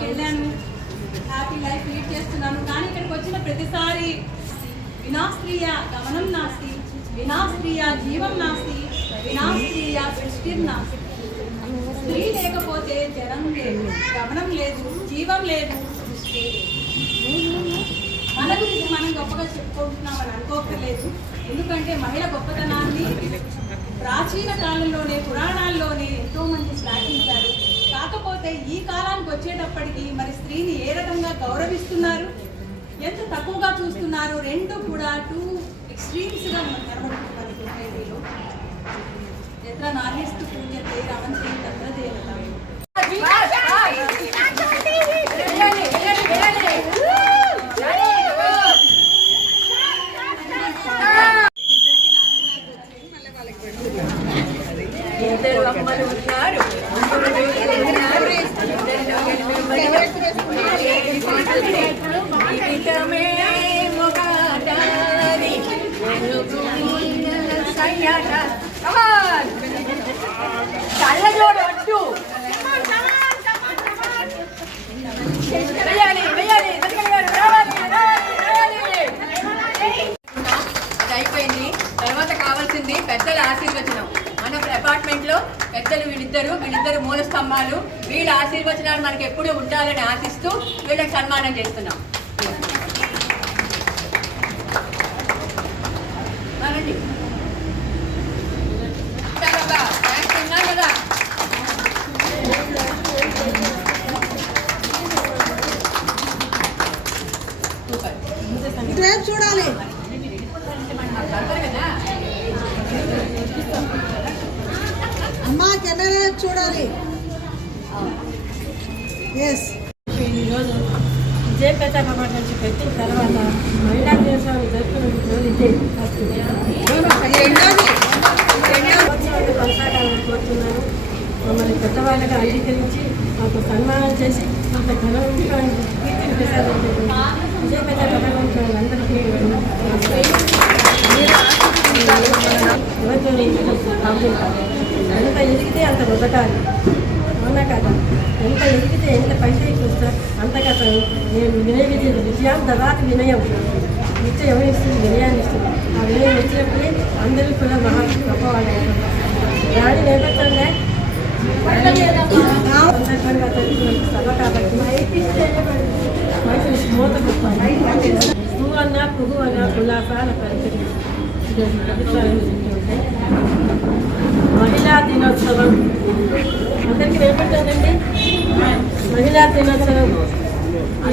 వెళ్ళాను, happy life lead చేస్తున్నాను. కానీ ఇక్కడికి వచ్చిన ప్రతిసారి వినాస్త్రీయ గమనం నాస్తి, వినాస్త్రీయ జీవం నాస్తి, వినాస్త్రీయ సృష్టిర్నాస్తి. స్త్రీ లేకపోతే జనం లేదు, గమనం లేదు, జీవం లేదు, సృష్టి లేదు. మన గురించి మనం గొప్పగా చెప్పుకుంటున్నామని అనుకోకర్లేదు. ఎందుకంటే మహిళ గొప్పతనాన్ని ప్రాచీన కాలంలోనే పురాణాల్లోనే ఎంతో మంది శ్లాఘించారు. కాకపోతే ఈ కాలానికి వచ్చేటప్పటికి మరి స్త్రీని ఏ రకంగా గౌరవిస్తున్నారు, ఎంత తక్కువగా చూస్తున్నారు, రెండు కూడా టూ ఎక్స్ట్రీమ్స్గా మనం కనబడుతున్నారు సొసైటీలో. ఎత్ర నార్యస్తు పూజతే రమంతి తత్ర దేవత. ఇద్దరు అమ్మలు ఉన్నారు, జీవితమే మొగాడాలి కళ్ళజోడు అడ్డు వేయాలి వేయాలి అది అయిపోయింది. తర్వాత కావాల్సింది పెద్దల ఆశీర్వచనం. మన అపార్ట్మెంట్ లో పెద్దలు వీళ్ళిద్దరు మూల స్తంభాలు. వీళ్ళ ఆశీర్వచనాలు మనకి ఎప్పుడూ ఉండాలని ఆశిస్తూ వీళ్ళకి సన్మానం చేస్తున్నాం. కదా చూడాలి అమ్మా, కెమెరా చూడాలి. ఈరోజు విజయపేట అపార్ట్మెంట్ నుంచి పెట్టిన తర్వాత మహిళా దినోత్సవం జరుపుకున్న కొనసాగాలని కోరుతున్నాను. మమ్మల్ని పెద్దవాళ్ళగా అంగీకరించి మాకు సన్మానం చేసి అంత ఘనంగా కీర్తిని ప్రసాదించారు. విజయపేట అపార్ట్మెంట్ వాళ్ళందరికీ ఎంత ఎదిగితే అంత వదకాలి, అవునా కదా? ఎంత ఎదిగితే ఎంత పైసకి వస్తా అంత కదా. నేను విజయం తర్వాత వినయం నిత్యం ఎవరిస్తుంది, వినయాన్ని ఇస్తుంది. ఆ వినయం వచ్చినప్పుడే అందరూ కూడా మహా గొప్పవాళ్ళు అవుతారు. దాని నేపథ్యంగా సందర్భంగా జరుగుతున్న సభ కాబట్టి వయసు మూత గొప్ప పువ్వు అన్నా పువ్వు అన్నా కులాసాల పరిచయం మహిళా దినోత్సవం అందరికీ నేపథ్యండి. మహిళా దినోత్సవం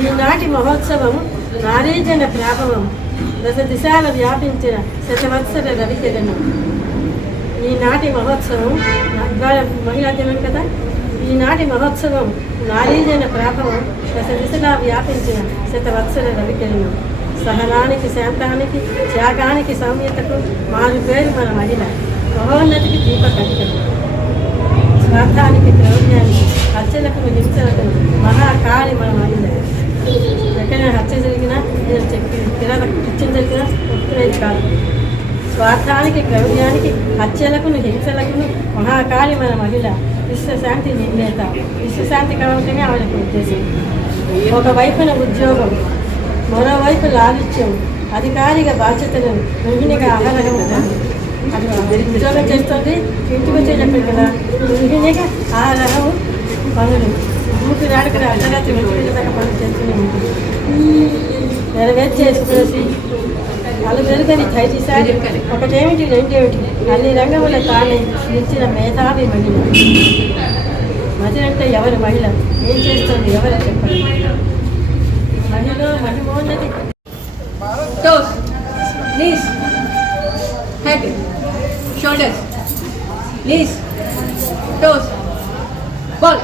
ఈనాటి మహోత్సవం నారీజన ప్రాభవం దశ దిశాల వ్యాపించిన శతవత్సర రవికిరణం. ఈనాటి మహోత్సవం ఇవాళ మహిళా దినం కదా. ఈనాటి మహోత్సవం నారీజన ప్రాభవం దశ దిశలా వ్యాపించిన శతవత్సర రవికిరణం. సహనానికి, శాంతానికి, త్యాగానికి, సౌమ్యతకు మారు పేరు మన మహిళ. మహోన్నతికి దీపకట్టం, స్వార్థానికి, ద్రౌర్యానికి, హత్యలకు, హింసలకు మహాకాళి మన మహిళ. ఎక్కడైనా హత్య జరిగినా, నేను హత్య జరిగినా ఒప్పుకునేది కాదు. స్వార్థానికి, ద్రౌర్యానికి, హత్యలకు, హింసలకు మహాకాళి మన మహిళ. విశ్వశాంతి నిర్ణేత. విశ్వశాంతి కావటమే ఆవిడకి ఉద్దేశం. ఒకవైపున ఉద్యోగం, మరోవైపు లాలిత్యం, అధికారిక బాధ్యతలను గృహిణిగా అహరహం. అది ఉద్యోగం చేస్తుంది, ఇంటికి వచ్చేటప్పుడు కదా గృహిణిగా అహరహం పనులు. ఊపి నాడుకు అర్ధరాత్రి వచ్చేదాకా పనులు చేస్తూనే ఉంటుంది. నెరవేర్చేసి వాళ్ళు జరుగుతుంది దయచేసారి. ఒకటేమిటి రెండేమిటి అన్ని రంగముల తానే నిలిచిన మేధావి మహిళ. మహిళంటే ఎవరు మహిళ, ఏం చేస్తుంది ఎవరు చెప్పండి. మహిళ మహిమోన్నతి. Toes, knees, head, shoulders, knees, toes, ball.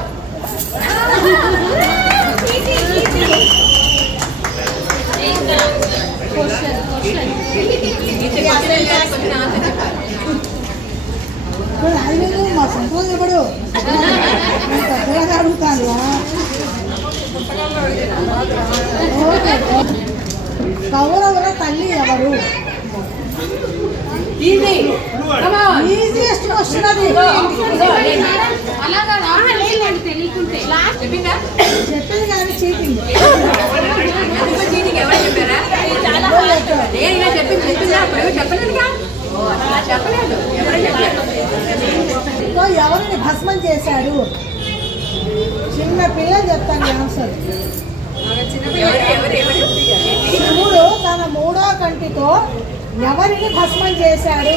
మా సంతోషపడు అడుగుతాను. కౌరవుల తల్లి ఎవరు? ఈజియెస్ట్ క్వశ్చన్ అది. అనుకుంటే చెప్పిందా? చెప్పింది కానీ చీటింగ్ ఎందుకు చీటింగ్ ఎవరు చెప్పారా? నేను ఇలా చెప్పిందా? అప్పుడు చెప్పలేదుగా. అలా చెప్పలేదు, ఎవరు చెప్పలేదు. ఎవరిని భస్మం చేశాడు? చిన్న పిల్లలు చెప్తాను ఆన్సర్. శివుడు తన 3వ కంటితో ఎవరిని భస్మం చేశాడు?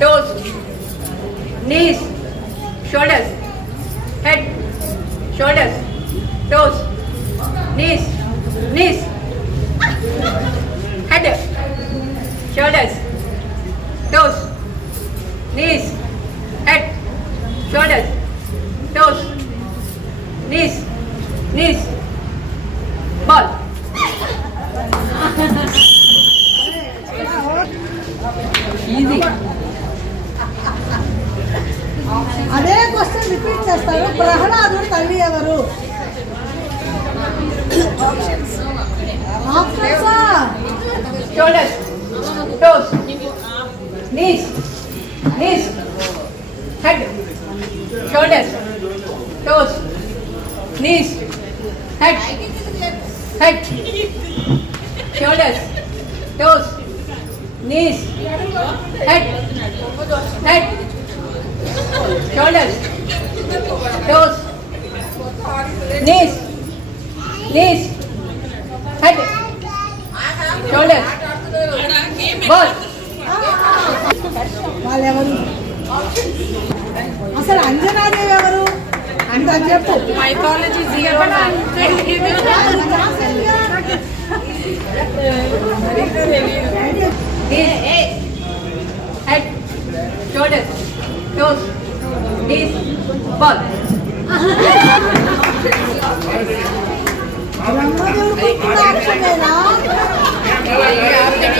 Toes, knees, shoulders, head, shoulders, toes, knees, head, shoulders, toes, knees, head, shoulders, toes, knees, ball. Easy. అదే క్వశ్చన్ రిపీట్ చేస్తారు. ప్రహ్లాదుడు తల్లి ఎవరు? ఆప్షన్సా? Shoulders, toes, knees, head, shoulders, toes, knees, head, shoulders, toes, knees, head, shoulders, toes, knees, head, shoulders, ball. వాళ్ళెవరు? అసలు అంజనాదేవి ఎవరు అంత చెప్పు. Mythology zero. Head, shoulders, toes, knees, ball. బ్రహ్మదేవుడు పుట్టిన ఆప్షనేనా? After